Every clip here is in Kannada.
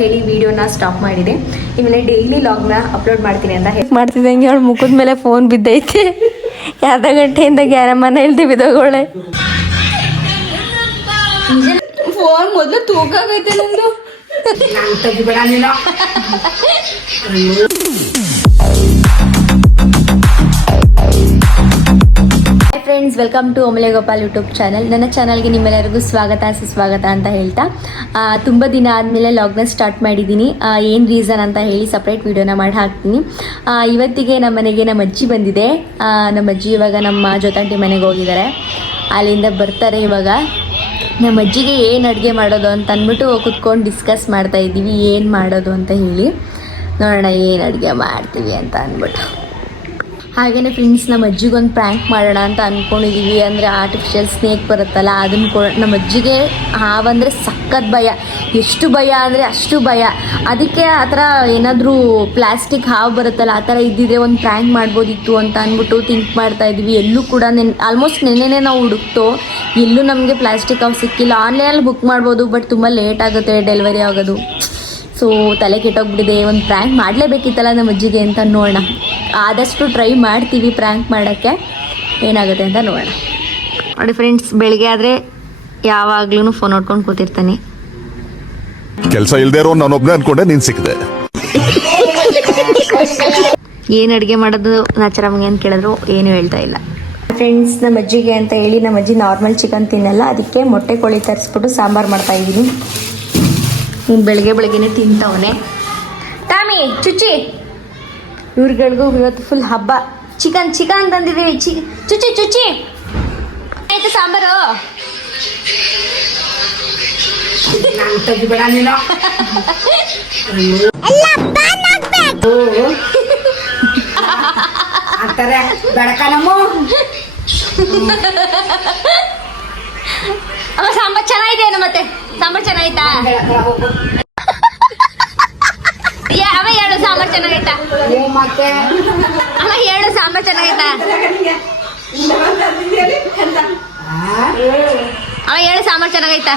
ಹೇಳಿ ವಿಡಿಯೋನ ಸ್ಟಾಪ್ ಮಾಡಿದೆ. ಇಮೇಲೆ ಡೈಲಿ ಲಾಗ್ನ ಅಪ್ಲೋಡ್ ಮಾಡ್ತೀನಿ ಅಂತ ಮಾಡ್ತಿದ್ದಂಗೆ ಅವಳು ಮುಖದ ಮೇಲೆ ಫೋನ್ ಬಿದ್ದೈತೆ. ಅರ್ಧ ಗಂಟೆಯಿಂದ ಯಾರ ಮನೆಯಲ್ಲಿ ಬಿದ್ದೋಗೋಳೆ. ಫೋನ್ ಮೊದಲು ತೂಕಾಗೈತೆ ನಂದು. Friends, welcome to Amulya Gopal YouTube channel. ನನ್ನ ಚಾನಲ್ಗೆ ನಿಮ್ಮೆಲ್ಲರಿಗೂ ಸ್ವಾಗತ ಸುಸ್ವಾಗತ ಅಂತ ಹೇಳ್ತಾ ತುಂಬ ದಿನ ಆದಮೇಲೆ ಲಾಗ್ನ ಸ್ಟಾರ್ಟ್ ಮಾಡಿದ್ದೀನಿ. ಏನು ರೀಸನ್ ಅಂತ ಹೇಳಿ ಸಪ್ರೇಟ್ ವೀಡಿಯೋನ ಮಾಡಿ ಹಾಕ್ತೀನಿ. ಇವತ್ತಿಗೆ ನಮ್ಮ ಮನೆಗೆ ನಮ್ಮ ಅಜ್ಜಿ ಬಂದಿದೆ. ನಮ್ಮ ಅಜ್ಜಿ ಇವಾಗ ನಮ್ಮ ಜೊತಾಂಟಿ ಮನೆಗೆ ಹೋಗಿದ್ದಾರೆ. ಅಲ್ಲಿಂದ ಬರ್ತಾರೆ. ಇವಾಗ ನಮ್ಮ ಅಜ್ಜಿಗೆ ಏನು ಅಡುಗೆ ಮಾಡೋದು ಅಂತ ಅಂದ್ಬಿಟ್ಟು ಕುತ್ಕೊಂಡು ಡಿಸ್ಕಸ್ ಮಾಡ್ತಾ ಇದ್ದೀವಿ, ಏನು ಮಾಡೋದು ಅಂತ ಹೇಳಿ. ನೋಡೋಣ ಏನು ಅಡುಗೆ ಮಾಡ್ತೀವಿ ಅಂತ ಅಂದ್ಬಿಟ್ಟು. ಹಾಗೆಯೇ ಫ್ರೆಂಡ್ಸ್, ನಮ್ಮ ಅಜ್ಜಿಗೊಂದು ಪ್ರ್ಯಾಂಕ್ ಮಾಡೋಣ ಅಂತ ಅಂದ್ಕೊಂಡಿದ್ದೀವಿ. ಅಂದರೆ ಆರ್ಟಿಫಿಷಿಯಲ್ ಸ್ನೇಕ್ ಬರುತ್ತಲ್ಲ, ಅದನ್ನು ನಮ್ಮ ಅಜ್ಜಿಗೆ ಹಾವಂದರೆ ಸಖತ್ ಭಯ. ಎಷ್ಟು ಭಯ ಅಂದರೆ ಅಷ್ಟು ಭಯ. ಅದಕ್ಕೆ ಆ ಥರ ಏನಾದರೂ ಪ್ಲಾಸ್ಟಿಕ್ ಹಾವು ಬರುತ್ತಲ್ಲ, ಆ ಥರ ಇದ್ದಿದ್ರೆ ಒಂದು ಪ್ರ್ಯಾಂಕ್ ಮಾಡ್ಬೋದಿತ್ತು ಅಂತ ಅಂದ್ಬಿಟ್ಟು ಥಿಂಕ್ ಮಾಡ್ತಾಯಿದ್ವಿ. ಎಲ್ಲೂ ಕೂಡ ಆಲ್ಮೋಸ್ಟ್ ನೆನ್ನೆನೇ ನಾವು ಹುಡುಕ್ತೋ, ಎಲ್ಲೂ ನಮಗೆ ಪ್ಲಾಸ್ಟಿಕ್ ಹಾವು ಸಿಕ್ಕಿಲ್ಲ. ಆನ್ಲೈನಲ್ಲಿ ಬುಕ್ ಮಾಡ್ಬೋದು, ಬಟ್ ತುಂಬ ಲೇಟ್ ಆಗುತ್ತೆ ಡೆಲಿವರಿ ಆಗೋದು. ಸೊ ತಲೆ ಕೆಟ್ಟೋಗ್ಬಿಟ್ಟಿದೆ. ಒಂದು ಪ್ರ್ಯಾಂಕ್ ಮಾಡಲೇಬೇಕಿತ್ತಲ್ಲ ನಮ್ಮ ಅಜ್ಜಿಗೆ ಅಂತ ನೋಡೋಣ. ಆದಷ್ಟು ಟ್ರೈ ಮಾಡ್ತೀವಿ ಪ್ರ್ಯಾಂಕ್ ಮಾಡೋಕ್ಕೆ, ಏನಾಗುತ್ತೆ ಅಂತ ನೋಡೋಣ. ನೋಡಿ ಫ್ರೆಂಡ್ಸ್, ಬೆಳಿಗ್ಗೆ ಆದರೆ ಯಾವಾಗ್ಲೂ ಫೋನ್ ನೋಡ್ಕೊಂಡು ಕೂತಿರ್ತಾನೆ. ಕೆಲಸ ಇಲ್ಲದೆ ಇರೋ ನಾನೊಬ್ಬನೇ ಅನ್ಕೊಂಡೆ, ನೀನು ಸಿಕ್ಕಿದೆ. ಏನು ಅಡುಗೆ ಮಾಡೋದು ನಾಚರಮ್ಮಗೆ ಅಂತ ಕೇಳಿದ್ರು ಏನು ಹೇಳ್ತಾ ಇಲ್ಲ. ಫ್ರೆಂಡ್ಸ್, ನಮ್ಮ ಅಜ್ಜಿಗೆ ಅಂತ ಹೇಳಿ ನಮ್ಮ ಅಜ್ಜಿ ನಾರ್ಮಲ್ ಚಿಕನ್ ತಿನ್ನಲ್ಲ, ಅದಕ್ಕೆ ಮೊಟ್ಟೆ ಕೋಳಿ ತರಿಸ್ಬಿಟ್ಟು ಸಾಂಬಾರು ಮಾಡ್ತಾಯಿದ್ದೀನಿ. ಬೆಳಗ್ಗೆನೇ ತಿಂತವನೆ. ಟಾಮಿ ಚುಚ್ಚಿ, ಇವ್ರುಗಳಿಗೂ ಇವತ್ತು ಫುಲ್ ಹಬ್ಬ. ಚಿಕನ್ ತಂದಿದ್ದೀವಿ. ಚುಚ್ಚಿ ಆಯ್ತು ಸಾಂಬಾರು. ಅಮ್ಮ ಸಾಂಬಾರ್ ಚೆನ್ನಾಗಿದೆ. ಮತ್ತೆ ಸಾಂಬಾರ್ ಚೆನ್ನಾಯ್ತಾ? ಅವ ಹೇಳು ಸಾಂಬಾರ್ ಚೆನ್ನಾಗೈತಾ? ಅಮ್ಮ ಹೇಳು ಸಾಂಬಾರ್ ಚೆನ್ನಾಗೈತಾ? ಅವ ಹೇಳು ಸಾಂಬಾರ್ ಚೆನ್ನಾಗೈತಾ?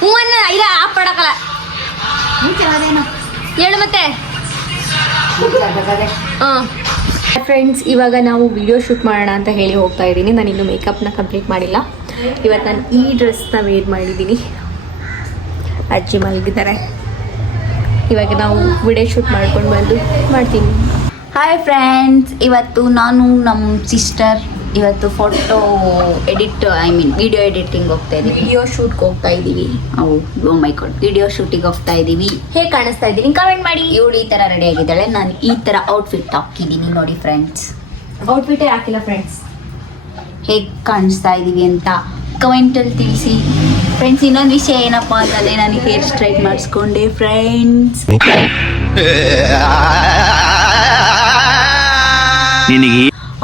ಹ್ಞೂ ಅನ್ನ ಇಲ್ಲ ಆಫ್ ಮಾಡಕ್ಕಲ್ಲ. ಹೇಳು ಮತ್ತೆ. ಫ್ರೆಂಡ್ಸ್, ಇವಾಗ ನಾವು ವಿಡಿಯೋ ಶೂಟ್ ಮಾಡೋಣ ಅಂತ ಹೇಳಿ ಹೋಗ್ತಾ ಇದ್ದೀನಿ. ನಾನು ಇನ್ನೂ ಮೇಕಪ್ನ ಕಂಪ್ಲೀಟ್ ಮಾಡಿಲ್ಲ. ಇವತ್ತು ನಾನು ಈ ಡ್ರೆಸ್ನ ವೇರ್ ಮಾಡಿದ್ದೀನಿ. ಅಜ್ಜಿ ಮಲಗಿದ್ದಾರೆ. ಇವಾಗ ನಾವು ವಿಡಿಯೋ ಶೂಟ್ ಮಾಡ್ಕೊಂಡು ಬಂದು ಮಾಡ್ತೀನಿ. ಹಾಯ್ ಫ್ರೆಂಡ್ಸ್, ಇವತ್ತು ನಾನು ನಮ್ಮ ಸಿಸ್ಟರ್ ಇವತ್ತು ಫೋಟೋ ಎಡಿಟ್ ವಿಡಿಯೋ ಎಡಿಟಿಂಗ್ ಹೋಗ್ತಾ ಇದ್ದೀವಿ. ವಿಡಿಯೋ ಶೂಟ್ಗೆ ಹೋಗ್ತಾ ಇದ್ದೀವಿ. ಓ ಮೈ ಗಾಡ್, ವಿಡಿಯೋ ಶೂಟಿಗೆ ಹೋಗ್ತಾ ಇದ್ದೀವಿ. ಹೇಗೆ ಕಾಣಿಸ್ತಾ ಇದ್ದೀನಿ ಕಮೆಂಟ್ ಮಾಡಿ. ಇವಳು ಈ ಥರ ರೆಡಿ ಆಗಿದ್ದಾಳೆ, ನಾನು ಈ ಥರ ಔಟ್ಫಿಟ್ ಹಾಕಿದ್ದೀನಿ ನೋಡಿ ಫ್ರೆಂಡ್ಸ್. ಔಟ್ಫಿಟ್ಟೇ ಹಾಕಿಲ್ಲ ಫ್ರೆಂಡ್ಸ್. ಹೇಗೆ ಕಾಣಿಸ್ತಾ ಇದ್ದೀವಿ ಅಂತ ಕಮೆಂಟಲ್ಲಿ ತಿಳಿಸಿ ಫ್ರೆಂಡ್ಸ್. ಇನ್ನೊಂದು ವಿಷಯ ಏನಪ್ಪ ಅಂತಂದರೆ, ನಾನು ಹೇರ್ ಸ್ಟ್ರೈಟ್ ಮಾಡಿಸ್ಕೊಂಡೆ ಫ್ರೆಂಡ್ಸ್.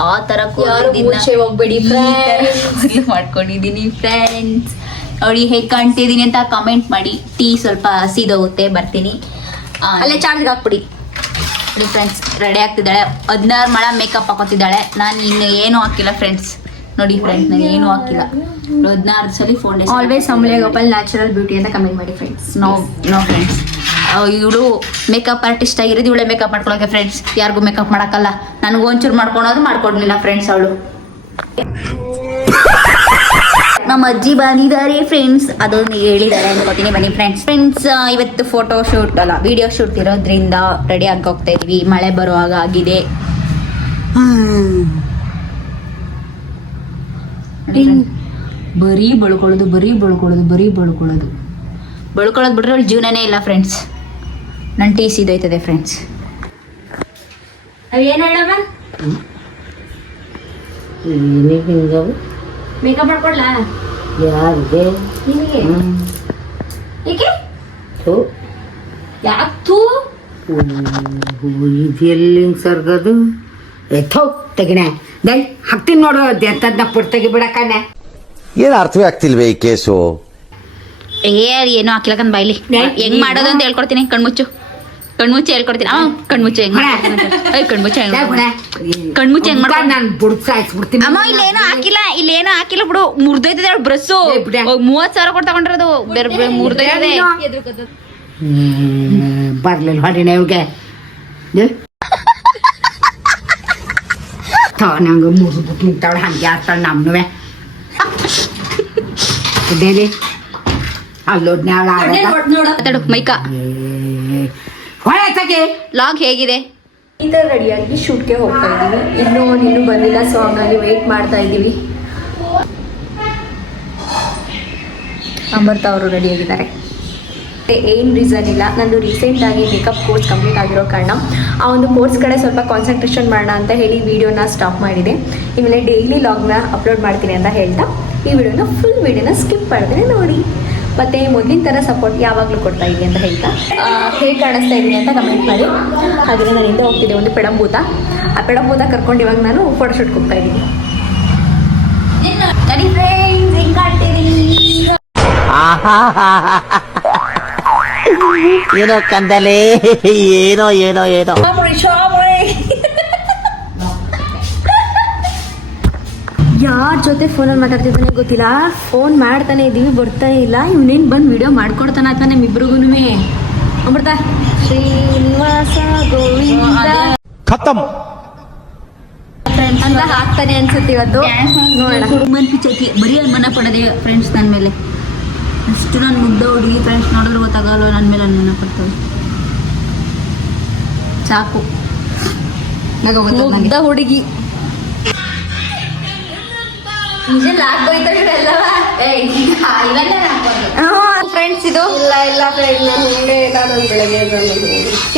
ಆ ಥರ ಹೋಗ್ಬೇಡಿ ಮಾಡ್ಕೊಂಡಿದ್ದೀನಿ ಫ್ರೆಂಡ್ಸ್. ನೋಡಿ ಹೇಗೆ ಕಾಣ್ತಿದ್ದೀನಿ ಅಂತ ಕಮೆಂಟ್ ಮಾಡಿ. ಟೀ ಸ್ವಲ್ಪ ಹಸಿದೋಗುತ್ತೆ, ಬರ್ತೀನಿ. ಅಲ್ಲೇ ಚಾರ್ಜ್ಗೆ ಹಾಕ್ಬಿಡಿ. ನೋಡಿ ಫ್ರೆಂಡ್ಸ್, ರೆಡಿ ಆಗ್ತಿದ್ದಾಳೆ. 16 ಮಳ ಮೇಕಪ್ ಹಾಕೋತಿದ್ದಾಳೆ. ನಾನು ಇನ್ನು ಏನೂ ಹಾಕಿಲ್ಲ ಫ್ರೆಂಡ್ಸ್. ನೋಡಿ ಫ್ರೆಂಡ್ಸ್, ನಾನು ಏನೂ ಹಾಕಿಲ್ಲ. 16 ಸಲ ಫೌಂಡೇಶನ್. ಆಲ್ವೇಸ್ ಅಮೂಲ್ಯ ಗೋಪಾಲ್ ನ್ಯಾಚುರಲ್ ಬ್ಯೂಟಿ ಅಂತ ಕಮೆಂಟ್ ಮಾಡಿ ಫ್ರೆಂಡ್ಸ್. ನೋ ಫ್ರೆಂಡ್ಸ್, ಇವಳು ಮೇಕಪ್ ಆರ್ಟಿಸ್ಟ್ ಆಗಿರೋದು ಇವಳೆ ಮೇಕಪ್ ಮಾಡ್ಕೊಳಕ್ಕೆ ಫ್ರೆಂಡ್ಸ್. ಯಾರಿಗೂ ಮೇಕಪ್ ಮಾಡೋಕ್ಕಲ್ಲ. ನನಗೆ ಒಂಚೂರು ಮಾಡ್ಕೊಡ್ಲಿಲ್ಲ ಫ್ರೆಂಡ್ಸ್ ಅವಳು. ನಮ್ಮ ಅಜ್ಜಿ ಬಂದಿದ್ದಾರೆ ಫ್ರೆಂಡ್ಸ್, ಅದೊಂದು ಹೇಳಿದ್ದಾರೆ ಅನ್ಕೋತೀನಿ. ಬನ್ನಿ ಫ್ರೆಂಡ್ಸ್, ಇವತ್ತು ಫೋಟೋ ಶೂಟ್ ಅಲ್ಲ ವಿಡಿಯೋ ಶೂಟ್ ಇರೋದ್ರಿಂದ ರೆಡಿ ಆಗಿ ಹೋಗ್ತಾ ಇದೀವಿ. ಮಳೆ ಬರುವಾಗ ಆಗಿದೆ. ಬರೀ ಬಳ್ಕೊಳ್ಳೋದು ಬಳ್ಕೊಳ್ಳೋದು ಬಿಟ್ರೆ ಅವಳು ಜೀವನನೇ ಇಲ್ಲ ಫ್ರೆಂಡ್ಸ್. ನನ್ನ ಟೀ ಸಿದೋಯ್ತದೆ ಫ್ರೆಂಡ್ಸ್. ಏನು ಹೇಳಮ್ಮ? ಮೇಕಪ್ ಮಾಡ್ಕೊಡ್ಲಾ? ಯಾರಿಗೆ? ನಿನಗೆ. ಏಕೆ? ಯಾಕೆ? ಇದೆಲ್ಲಿ ಸರ್ಗದು ತೆಗಿಣೆ ದೈ ಹಾಕ್ತೀನಿ ನೋಡು. ಎಂತದ್ನ ಪುಟ್ ತೆಗಿ ಬಿಡಕನೆ. ಏನು ಅರ್ಥವೇ ಆಗ್ತಿಲ್ವೇ ಈ ಕೇಸು? ಏನೋ ಹಾಕಿಲ್ಲಕಂದ್ ಬಾಯ್ಲಿ. ಹೆಂಗ್ ಮಾಡೋದು ಅಂತ ಹೇಳ್ಕೊಡ್ತೀನಿ. ಕಣ್ಮುಚ್ಚು. ಕಣ್ಮುಚ್ಚೆ ಹೇಳ್ಕೊಡ್ತೀನಿ ಕಣ್ಮುಚ್ಚೆ ಹೆಂಗ್ ಕಣ್ಮುಚ್ಚೆ ಕಣ್ಮುಚ್ಚೆ ಹೆಂಗ್ ಮಾಡ್ಕೊಂಡು ನಾನು ಬುಡ್ಸಾಯಿಸ್ಬಿಡ್ತೀನಿ. ಅಮ್ಮ ಇಲ್ಲೇನೋ ಹಾಕಿಲ್ಲ ಬಿಡು, ಮುರ್ದೈತದೆ ಅವಳು ಬ್ರಸ್ಸು 30,000 ಕೊಟ್ಟು ತಗೊಂಡಿರೋದು, ಬೇರೆ ಮುರ್ದೈತದೆ. ಬರ್ಲಿಲ್ಲ ಹೊಡಿಣ ಇವ್ಗೆ ನಂಗೆ ಮುರಿದು ನಿಂತಾವಳು ಹಂಗೆ ಆಡ್ತಾಳೆ ನಮ್ಮನುವೆ ಇದೇಲಿ ಅಲ್ಲೋಡ್ನೆ ಮಾತಾಡು ಮೈಕಾ. ಹೊಳೆ ಲಾಗ್ ಹೇಗಿದೆ? ಈ ಥರ ರೆಡಿಯಾಗಿ ಶೂಟ್ಗೆ ಹೋಗ್ತಾ ಇದ್ದೀವಿ. ಇನ್ನೂ ಬಂದಿಲ್ಲ, ಸೊ ಹಂಗಾಗಿ ವೆಯ್ಟ್ ಮಾಡ್ತಾ ಇದ್ದೀವಿ. ಅಮೃತ ಅವರು ರೆಡಿಯಾಗಿದ್ದಾರೆ. ಏನು ರೀಸನ್ ಇಲ್ಲ, ನಂದು ರೀಸೆಂಟಾಗಿ ಮೇಕಪ್ ಕೋರ್ಸ್ ಕಂಪ್ಲೀಟ್ ಆಗಿರೋ ಕಾರಣ ಆ ಒಂದು ಕೋರ್ಸ್ ಕಡೆ ಸ್ವಲ್ಪ ಕಾನ್ಸಂಟ್ರೇಷನ್ ಮಾಡೋಣ ಅಂತ ಹೇಳಿ ವಿಡಿಯೋನ ಸ್ಟಾಪ್ ಮಾಡಿದೆ. ಇಮೇಲೆ ಡೈಲಿ ಲಾಗ್ನ ಅಪ್ಲೋಡ್ ಮಾಡ್ತೀನಿ ಅಂತ ಹೇಳ್ತಾ ಈ ವಿಡಿಯೋನ ಫುಲ್ ವಿಡಿಯೋನ ಸ್ಕಿಪ್ ಮಾಡಿದ್ರೆ ನೋಡಿ. ಮತ್ತು ಮೊದಲಿನ ಥರ ಸಪೋರ್ಟ್ ಯಾವಾಗಲೂ ಕೊಡ್ತಾ ಇದ್ದೀನಿ ಅಂತ ಹೇಳ್ತಾ ಹೇಗೆ ಕಾಣಿಸ್ತಾ ಇದ್ದೀನಿ ಅಂತ ಕಮೆಂಟ್ ಮಾಡಿ. ಹಾಗೆ ನಾನು ಹಿಂದೆ ಹೋಗ್ತಿದ್ದೆ ಒಂದು ಪೆಡಂಭೂತ, ಆ ಪೆಡಂಭೂತ ಕರ್ಕೊಂಡು ಇವಾಗ ನಾನು ಫೋಟೋಶೂಟ್ಗೆ ಹೋಗ್ತಾ ಇದ್ದೀನಿ. ನಡಿ ಫ್ರೆಂಡ್ಸ್, ಹೆಂಗ್ ಕಾಣ್ತೀರಿ? ಏನೋ ಕಂದಲೆ ಏನೋ ಏನೋ ಏನೋ ಯಾರ ಜೊತೆ ಫೋನಲ್ಲಿ ಮಾತಾಡ್ತಿದ್ದಾನೆ ಗೊತ್ತಿಲ್ಲ. ಫೋನ್ ಮಾಡ್ತಾನೆ ಇದ್ದೀವಿ, ಬರ್ತಾನೆ ಇಲ್ಲ. ಇವನೇನು ಬಂದು ವಿಡಿಯೋ ಮಾಡ್ಕೊಡ್ತಾನೆ ಅಂತ ನಮ್ಮಿಬ್ರಿಗೂ. ಅಮೃತ ಶ್ರೀನಿವಾಸ ಗೋವಿಂದ ಖತಮ್ ಅಂತ ಹಾಕ್ತಾನೆ ಅನ್ಸುತ್ತೆ ಇವತ್ತು. ನೋಡೋಣ. ಪಿಚ್ಚೈತಿ ಬರೀ ಅನುಮಾನ ಪಡೋದೆ ಫ್ರೆಂಡ್ಸ್ ನನ್ನ ಮೇಲೆ. ಅಷ್ಟು ನಾನು ಮುಗ್ಧ ಹುಡುಗಿ ಫ್ರೆಂಡ್ಸ್, ನೋಡಿದ್ರೆ ಗೊತ್ತಾಗಲ್ಲ ನನ್ನ ಮೇಲೆ ಅನುಮಾನ ಪಡ್ತವೆ. ಸಾಕು ಮುಗ್ಧ ಹುಡುಗಿ. ಫ್ರೆಂಡ್ಸ್ ಇದು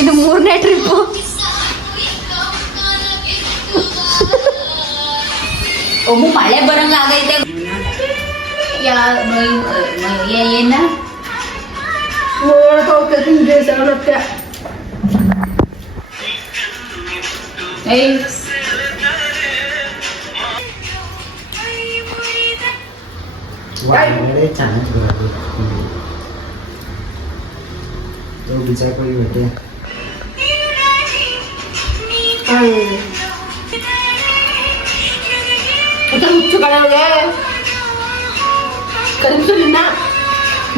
ಇದು 3ನೇ ಟ್ರಿಪ್ಪು. ಒಬ್ಬ ಮಳೆ ಬರಂಗ ಆಗೈತೆ. ಏನ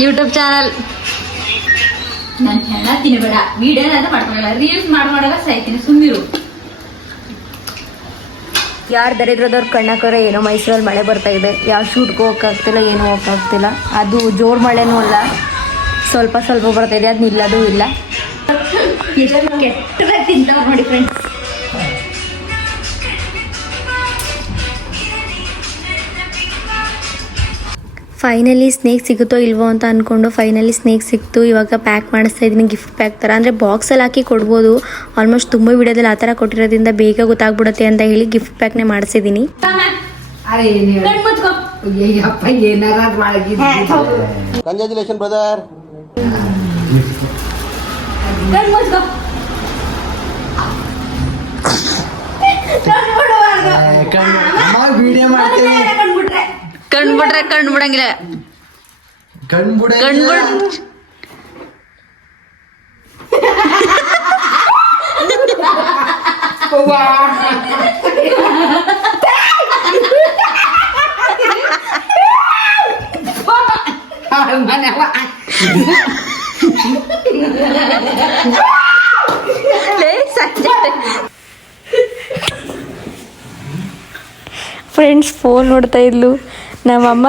ಯೂಟ್ಯೂಬ್ ಚಾನಲ್ ನಾನು ಹೆಣ ತಿನ್ಬೇಡ, ವಿಡಿಯೋನ ಮಾಡ್ಕೊಳಲ್ಲ, ರೀಲ್ಸ್ ಮಾಡಲ್ಲ ಸಾಯ್ತೀನಿ, ಸುಮ್ಮಿರು. ಯಾರು ದರಿದ್ರದವ್ರು ಕಣ್ಣಾಕರೆ ಏನೋ ಮೈಸೂರಲ್ಲಿ ಮಳೆ ಬರ್ತಾ ಇದೆ. ಯಾವ ಶೂಟ್ಗೆ ಹೋಗೋಕ್ಕಾಗ್ತಿಲ್ಲ, ಏನೂ ಹೋಗೋಕ್ಕಾಗ್ತಿಲ್ಲ. ಅದು ಜೋರು ಮಳೆನೂ ಅಲ್ಲ, ಸ್ವಲ್ಪ ಸ್ವಲ್ಪ ಬರ್ತಾ ಇದೆ, ಅದು ನಿಲ್ಲೋದು ಇಲ್ಲ. ಎಷ್ಟು ಕೆಟ್ಟದಾಗ ತಿಂತಾವ್ರು ನೋಡಿ ಫ್ರೆಂಡ್ಸ್. ಫೈನಲಿ ಸ್ನೇಕ್ ಸಿಗುತ್ತೋ ಇಲ್ವೋ ಅಂತ ಅಂದ್ಕೊಂಡು ಫೈನಲಿ ಸ್ನೇಕ್ ಸಿಕ್ತು. ಇವಾಗ ಪ್ಯಾಕ್ ಮಾಡಿಸ್ತಾ ಇದ್ದೀನಿ, ಗಿಫ್ಟ್ ಪ್ಯಾಕ್ ಥರ. ಅಂದರೆ ಬಾಕ್ಸಲ್ಲಿ ಹಾಕಿ ಕೊಡ್ಬೋದು. ಆಲ್ಮೋಸ್ಟ್ ತುಂಬ ವಿಡಿಯೋದಲ್ಲಿ ಆ ಥರ ಕೊಟ್ಟಿರೋದ್ರಿಂದ ಬೇಗ ಗೊತ್ತಾಗ್ಬಿಡುತ್ತೆ ಅಂತ ಹೇಳಿ ಗಿಫ್ಟ್ ಪ್ಯಾಕ್ನೇ ಮಾಡಿಸಿದ್ದೀನಿ. Congratulation brother. ಕಣ್ಬಿಟ್ರೆ ಕಣ್ಣು ಬಿಡಂಗಿಲ್ಲ. ಫ್ರೆಂಡ್ಸ್ ಫೋನ್ ನೋಡ್ತಾ ಇದ್ಲು. ನಮ್ಮಮ್ಮ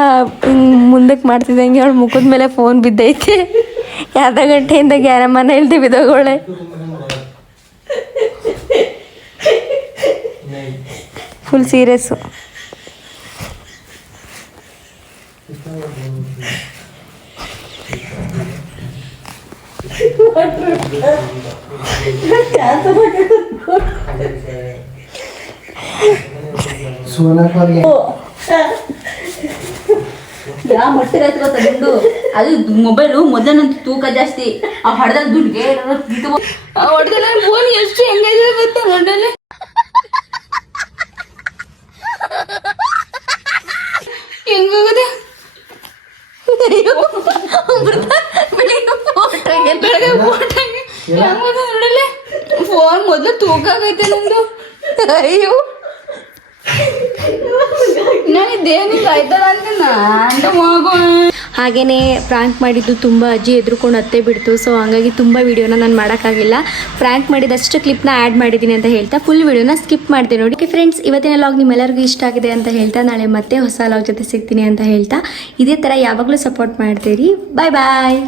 ಮುಂದಕ್ಕೆ ಮಾಡ್ತಿದ್ದಂಗೆ ಅವಳ ಮುಖದ ಮೇಲೆ ಫೋನ್ ಬಿದ್ದೈತೆ. ಅರ್ಧ ಗಂಟೆಯಿಂದ ಗ್ಯಾರಮ್ಮನ ಇಲ್ದೆ ಬಿದ್ದೋಗೋಳೆ. Full serious. ಯಾವ ಮಟ್ಟಿಗೆ ಆಯ್ತು ಗೊತ್ತಾ ದುಡ್ಡು? ಅದು ಮೊಬೈಲು ಮೊದಲಂತೂ ತೂಕ ಜಾಸ್ತಿ. ಆ ಹಡ್ದಾಗ ದುಡ್ಡಿಗೆ ಹೊಡೆದಲ್ಲ ಫೋನ್ ಎಷ್ಟು ಹೆಂಗೈತೆ ಗೊತ್ತಾ ನೋಡಲೆ. ಹೆಂಗೋಗದೆ ಬೆಳಗ್ಗೆ ಫೋಟೋ ಫೋನ್ ಮೊದ್ಲು ತೂಕ ಆಗೈತೆ ನಂದು. ಅಯ್ಯೋ ನಾನಿದ್ದೇನಿಲ್ಲ ಆಯ್ತಲ್ಲ ಅಂತ ಮಗು. ಹಾಗೆಯೇ ಪ್ರ್ಯಾಂಕ್ ಮಾಡಿದ್ದು ತುಂಬ ಅಜ್ಜಿ ಎದ್ರುಕೊಂಡು ಅತ್ತೆ ಬಿಡ್ತು. ಸೊ ಹಾಗಾಗಿ ತುಂಬ ವೀಡಿಯೋನ ನಾನು ಮಾಡೋಕ್ಕಾಗಿಲ್ಲ. ಪ್ರ್ಯಾಂಕ್ ಮಾಡಿದಷ್ಟು ಕ್ಲಿಪ್ನ ಆ್ಯಡ್ ಮಾಡಿದ್ದೀನಿ ಅಂತ ಹೇಳ್ತಾ ಫುಲ್ ವೀಡಿಯೋನ ಸ್ಕಿಪ್ ಮಾಡಿದೆ ನೋಡಿ. ಓಕೆ ಫ್ರೆಂಡ್ಸ್, ಇವತ್ತಿನ ಲಾಗ್ ನಿಮ್ಮೆಲ್ಲರಿಗೂ ಇಷ್ಟ ಆಗಿದೆ ಅಂತ ಹೇಳ್ತಾ ನಾಳೆ ಮತ್ತೆ ಹೊಸ ಲಾಗ್ ಜೊತೆ ಸಿಗ್ತೀನಿ ಅಂತ ಹೇಳ್ತಾ ಇದೇ ಥರ ಯಾವಾಗಲೂ ಸಪೋರ್ಟ್ ಮಾಡ್ತೀರಿ. ಬಾಯ್ ಬಾಯ್.